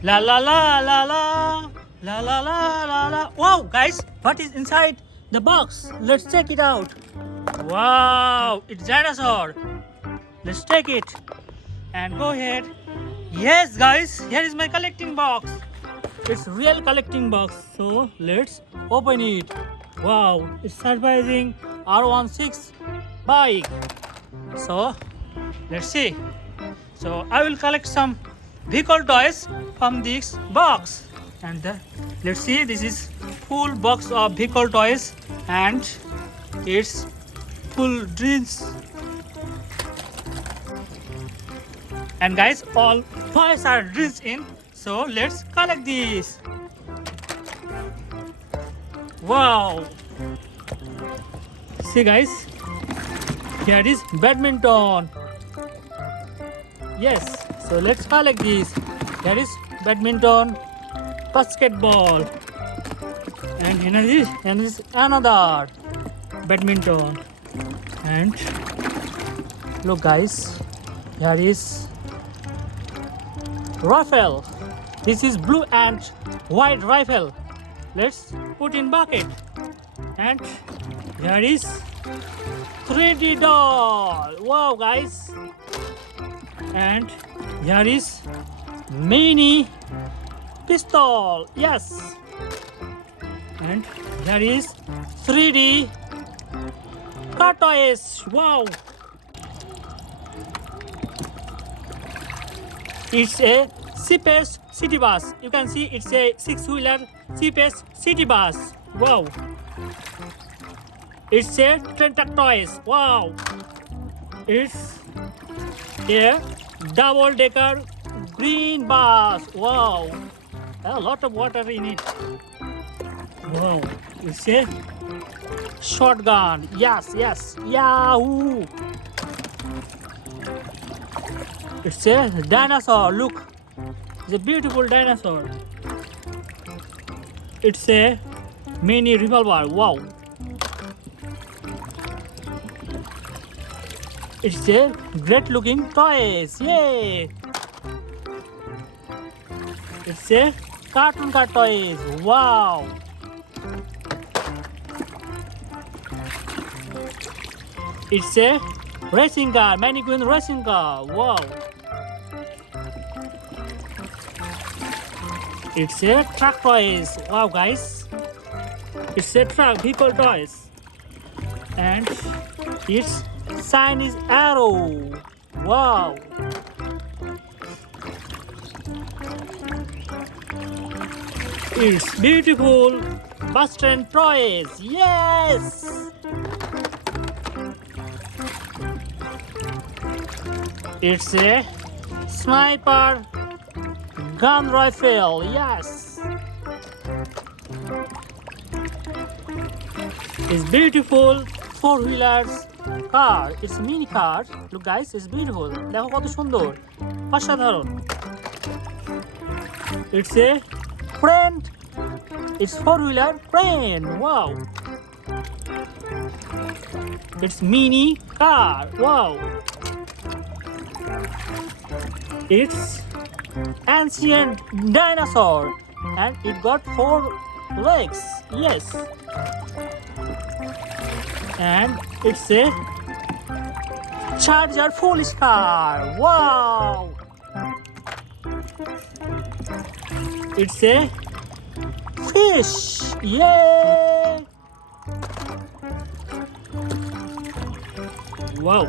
La la la la la la la la la la. Wow, guys, what is inside the box? Let's check it out. Wow, it's dinosaur. Let's take it and go ahead. Yes, guys, here is my collecting box. It's real collecting box. So let's open it. Wow, it's surprising R16 bike. So let's see. So I will collect some vehicle toys from this box. And let's see, this is full box of vehicle toys and it's full drinks. And guys, all toys are drinks in. So let's collect this. Wow. See guys, here is badminton. Yes, so let's collect this. There is badminton, basketball, and here is another badminton. And look guys, here is rifle. This is blue and white rifle. Let's put in bucket. And here is 3D doll. Wow guys. And here is mini pistol. Yes. And here is 3D car toys. Wow. It's a CPS city bus. You can see it's a 6-wheeler CPS city bus. Wow. It's a train track toys. Wow. It's a double-decker green bus. Wow. A lot of water in it. Wow. It's a shotgun. Yes, yes. Yahoo. It's a dinosaur. Look. It's a beautiful dinosaur. It's a mini revolver. Wow. It's a great looking toys. Yay. It's a cartoon car toys. Wow. It's a racing car, mannequin racing car. Wow. It's a truck toys. Wow guys. It's a truck vehicle toys. And its sign is arrow. Wow. It's beautiful bus train toys. Yes. It's a sniper gun rifle. Yes. It's beautiful four-wheelers car. It's a mini car. Look guys, it's beautiful. দেখো কত সুন্দর, অসাধারণ। It's a friend. It's four-wheeler friend. Wow. It's mini car. Wow. It's ancient dinosaur and it got 4 legs. Yes. And it's a Charger foolish car. Wow. It's a fish. Yay. Wow.